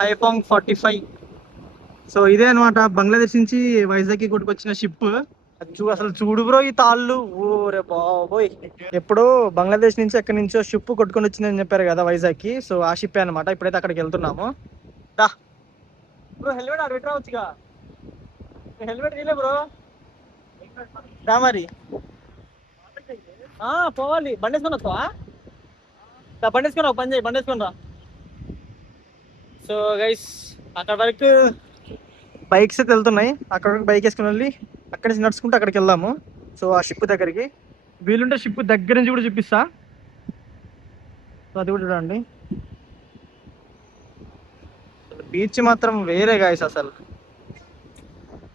హైఫాంగ్ 45. So ఇదే అనమాట బంగ్లాదేశ్ నుంచి వైజాగ్కి కొట్టుకొచ్చిన షిప్. అసలు చూడు బ్రో ఈ తాళ్ళు, ఓరే బాబోయ్. ఎప్పుడో బంగ్లాదేశ్ నుంచి ఎక్కడి నుంచో షిప్ కొట్టుకొని వచ్చిందని చెప్పారు కదా వైజాగ్కి. సో ఆ షిప్ అనమాట. ఇప్పుడైతే అక్కడికి వెళ్తున్నాము. దా బ్రో, హెల్మెట్ అక్కడ పెట్టరావచ్చుగా. Helmet తీలే bro. రా మరి. పోవాలి. బండి వేసుకొని వస్తావా? బండి వేసుకొని పని చేయి, బండి వేసుకొని రా. సో గైస్, అక్కడ వరకు బైక్స్ అయితే వెళ్తున్నాయి. అక్కడ వరకు బైక్ వేసుకుని వెళ్ళి అక్కడి నుంచి నడుచుకుంటూ అక్కడికి వెళ్దాము. సో ఆ షిప్ దగ్గరికి వీలుంటే షిప్ దగ్గర నుంచి కూడా చూపిస్తా. సో అది కూడా చూడండి. బీచ్ మాత్రం వేరే గాయస్. అసలు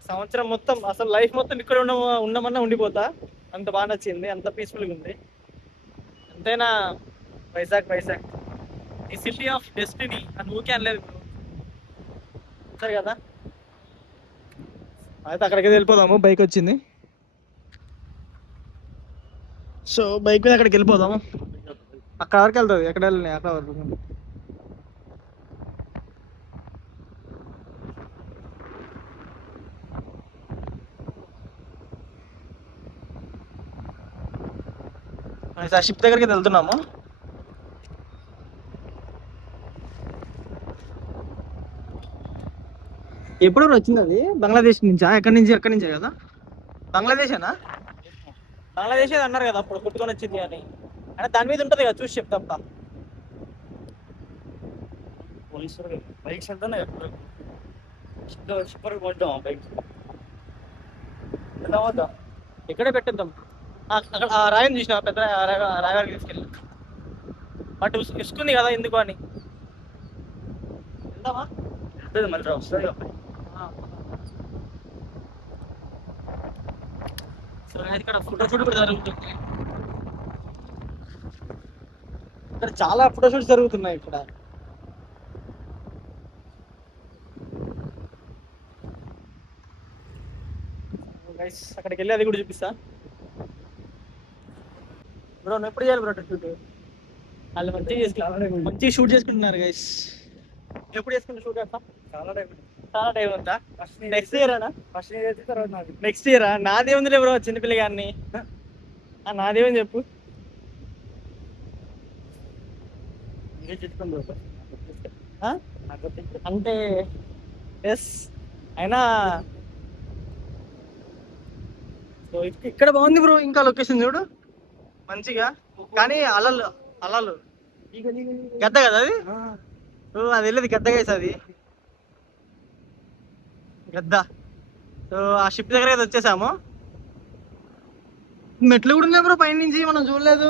సంవత్సరం మొత్తం, అసలు లైఫ్ మొత్తం ఇక్కడ ఉండమన్నా ఉండిపోతా. అంత బాగా నచ్చింది, అంత పీస్ఫుల్గా ఉంది. అంతేనా Vizag, Vizag the city of destiny అని ఊకే అనలేదు సరే కదా. అయితే అక్కడికి వెళ్ళిపోదాము. బైక్ వచ్చింది. సో బైక్ మీద అక్కడికి వెళ్ళిపోదాము. అక్కడ వరకు వెళ్తుంది. ఎక్కడ వెళ్ళినాయి అక్కడ వరకు. ఆ షిప్ దగ్గరికి వెళ్తున్నాము. ఎప్పుడు వచ్చింది అది? బంగ్లాదేశ్ నుంచా? ఎక్కడి నుంచి? ఎక్కడి నుంచే కదా? బంగ్లాదేశేనా? బంగ్లాదేశ్ అన్నారు కదా అప్పుడు కొట్టుకొని వచ్చింది అని. అంటే దాని మీద ఉంటది కదా, చూసి చెప్తా. బైక్స్ అంతా ఇక్కడే పెట్టేద్దాం. అక్కడ ఆ రాయిని చూసిన పెద్ద రాయవారికి తీసుకెళ్ళి. బట్ ఇసుకుంది కదా, ఎందుకు అని. వెళ్దామా? మళ్ళీ వస్తుంది. సో ఇక్కడ ఫోటోషూట్ కూడా జరుగుతుంది. ఇక్కడ చాలా ఫోటోషూట్స్ జరుగుతున్నాయి ఇక్కడ. అక్కడికి వెళ్ళి అది కూడా చూపిస్తా. బ్రో నువ్వు ఎప్పుడు చేయాలి బ్రో షూట్? వాళ్ళు మంచిగా షూట్ చేసుకుంటున్నారు గైస్. ఎప్పుడు చేసుకుంటే షూట్ అట్లా? చాలా టైం ఉందా? నెక్స్ట్ ఇయర్ అనా? నెక్స్ట్ ఇయరా? నాదేముందిలే బ్రో, చిన్నపిల్ల గారిని. నాదేమని చెప్పు. అంటే ఎస్ అయినా ఇక్కడ బాగుంది బ్రో. ఇంకా లొకేషన్ చూడు మంచిగా. కానీ అలలు అలలు గద్ద కదా అది. అది వెళ్ళేది గద్ద గైస్, అది గద్ద. సో ఆ షిప్ దగ్గర అయితే వచ్చేసాము. మెట్లు కూడా ఉన్నాయి బ్రో పైన నుంచి, మనం చూడలేదు.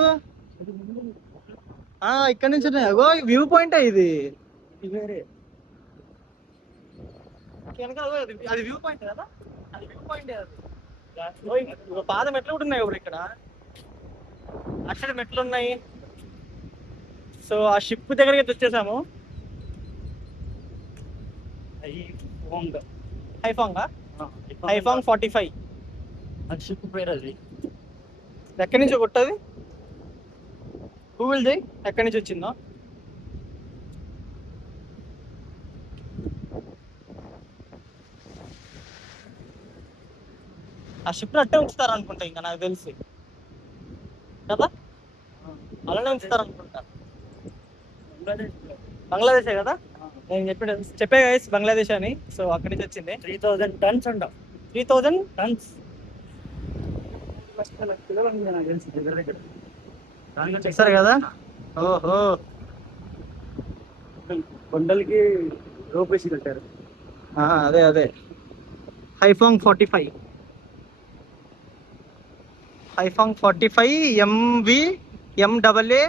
ఇక్కడ నుంచి ఉన్నాయి. వ్యూ పాయింట్ ఇది. అది వ్యూ పాయింట్ కదా. అది వ్యూ పాయింట్. అది పాద మెట్లు కూడా ఉన్నాయి బ్రో ఇక్కడ. అక్కడ మెట్లు ఉన్నాయి. సో ఆ షిప్ దగ్గరికి అయితే వచ్చేసాము. హైఫాంగ్ 45. షిప్ పేరు అది. ఎక్కడి నుంచి కొట్టది? గూగుల్ చేయి ఎక్కడి నుంచి వచ్చిందో. ఆ షిప్ అట్టే ఉంచుతారు అనుకుంటా, ఇంకా నాకు తెలిసి కదా. అలానే ఉంచుతారు అనుకుంటా. బంగ్లాదేశే కదా నేను చెప్పే గైస్, బంగ్లాదేశ్ అని. సో అక్కడి నుంచి వచ్చింది. 3000 tons అంట. 3000 tons. సరే కదా. ఓహో, కొండలకి రోప్ వేసి కట్టారు. అదే అదే హైఫాంగ్ 45. హైఫాంగ్ 45 MV MAA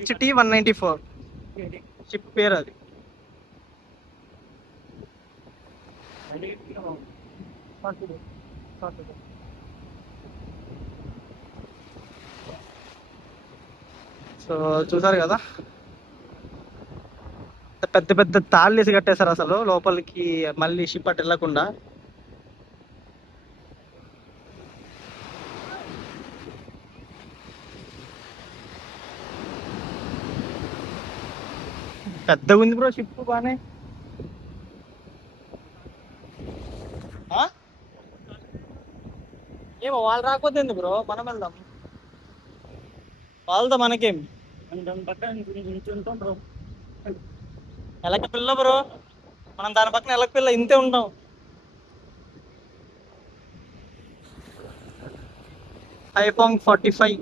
HT 194 షిప్ పేరు అది. సో చూసారు కదా, పెద్ద పెద్ద తాళ్ళు వేసి కట్టేశారు అసలు లోపలికి, మళ్ళీ షిప్ అటు వెళ్ళకుండా. పెద్దగా ఉంది బ్రో షిప్ బానే. ఏమో వాళ్ళు రాకపోతే ఎందుకు బ్రో, మనం వెళ్దాం. వాళ్ళతో మనకేం. ఎలక పిల్ల బ్రో, మనం దాని పక్కన ఎలక పిల్ల ఇంతే ఉంటాం. ఐఫాంగ్ 45.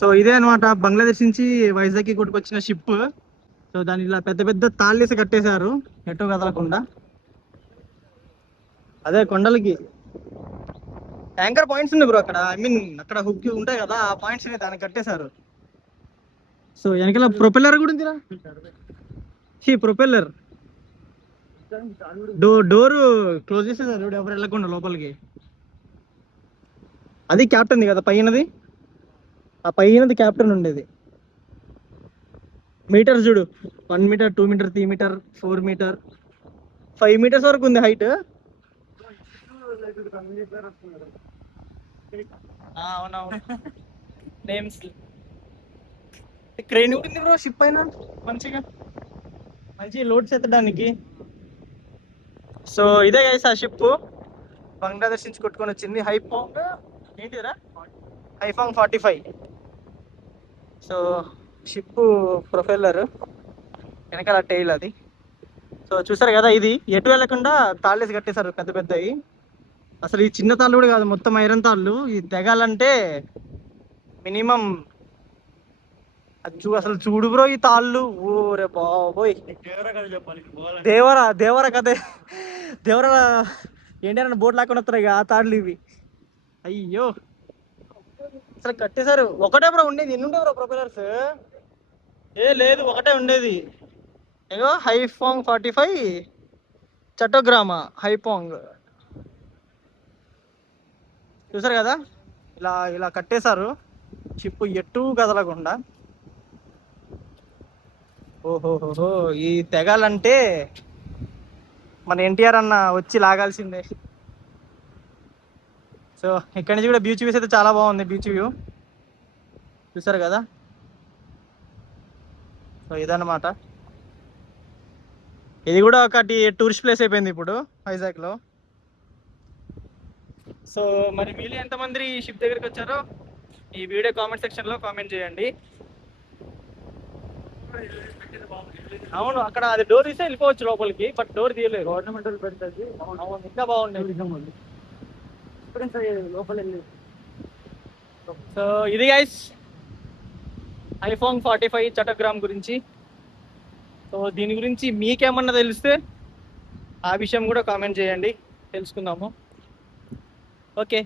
సో ఇదే అనమాట బంగ్లాదేశ్ నుంచి వైజాగ్కి కొట్టుకొచ్చిన షిప్. సో దాని ఇలా పెద్ద పెద్ద తాళ్ళేసి కట్టేశారు ఎటో కదలకుండా. అదే కొండలకి యాంకర్ పాయింట్స్ ఉన్నాయి బ్రో అక్కడ, ఐ మీన్ అక్కడ హుక్ ఉంటాయి కదా, ఆ పాయింట్స్ ని దానికి కట్టేశారు. సో వెనకాల ప్రొపెల్లర్ కూడా ఉందిరా, ప్రొపెల్లర్ డోర్ క్లోజ్ చేసేసారు ఎవరు వెళ్ళకుండా లోపలికి. అది క్యాప్టెన్ కదా పైనది, ఆ పైనది క్యాప్టెన్ ఉండేది. మీటర్స్ చూడు, 1 meter, 2 meter, 3 meter, 4 meter, 5 meters వరకు ఉంది హైట్. అవునవును. నేమ్స్ క్రేన్ ఉంటుంది బ్రో షిప్ పైన, మంచిగా మంచి లోడ్స్ ఎత్తడానికి. సో ఇదే గైస్ ఆ షిప్ బంగ్లాదేశ్ నుంచి కొట్టుకొని వచ్చింది. హైఫాంగ్ ఏంటిరా, ఐఫాంగ్ 45. సో షిప్ ప్రొఫైలర్ వెనకాల టైల్ అది. సో చూసారు కదా, ఇది ఎటు వెళ్ళకుండా తాళ్ళేసి కట్టేశారు పెద్ద పెద్దవి. అసలు ఈ చిన్న తాళ్ళు కూడా కాదు, మొత్తం ఐరన్ తాళ్ళు. ఈ తెగాలంటే మినిమం అసలు చూడు బ్రో ఈ తాళ్ళు, ఊరే బాబోయ్. దేవరా దేవరా కదే, దేవరా ఏంటంటే బోట్ లాక్కొని వస్తారు ఆ తాళ్ళు ఇవి. అయ్యో అసలు కట్టేశారు. ఒకటే బ్రో ఉండేది, ఎన్ని ఉండే బ్రో ప్రొపెలర్స్? లేదు ఒకటే ఉండేది. ఏగో హైఫాంగ్ 45 చట్టోగ్రామ హైపాంగ్. చూసారు కదా, ఇలా ఇలా కట్టేశారు షిప్ ఎటు కదలకుండా. ఓహోహోహో, ఈ తెగాలంటే మన ఎన్టీఆర్ అన్న వచ్చి లాగాల్సిందే. సో ఇక్కడ నుంచి కూడా బీచ్ వ్యూస్ అయితే చాలా బాగుంది, బీచ్ వ్యూ చూసారు కదా. సో ఇదన్నమాట, ఇది కూడా ఒకటి టూరిస్ట్ ప్లేస్ అయిపోయింది ఇప్పుడు వైజాగ్లో. సో మరి వీళ్ళు ఎంతమంది షిప్ దగ్గరికి వచ్చారో ఈ వీడియో కామెంట్ సెక్షన్లో కామెంట్ చేయండి. అవును, అక్కడ అది డోర్ తీస్తే వెళ్ళిపోవచ్చు లోపలికి, బట్ డోర్ తీయలేదు, గవర్నమెంట్ పెడుతుంది. అవును, ఇంకా బాగుండేది లోపల. సో ఇది గైస్ ఐఫాంగ్ 45 చట్టగ్రామ్ గురించి. సో దీని గురించి మీకేమన్నా తెలిస్తే ఆ విషయం కూడా కామెంట్ చేయండి, తెలుసుకుందాము. ఓకే.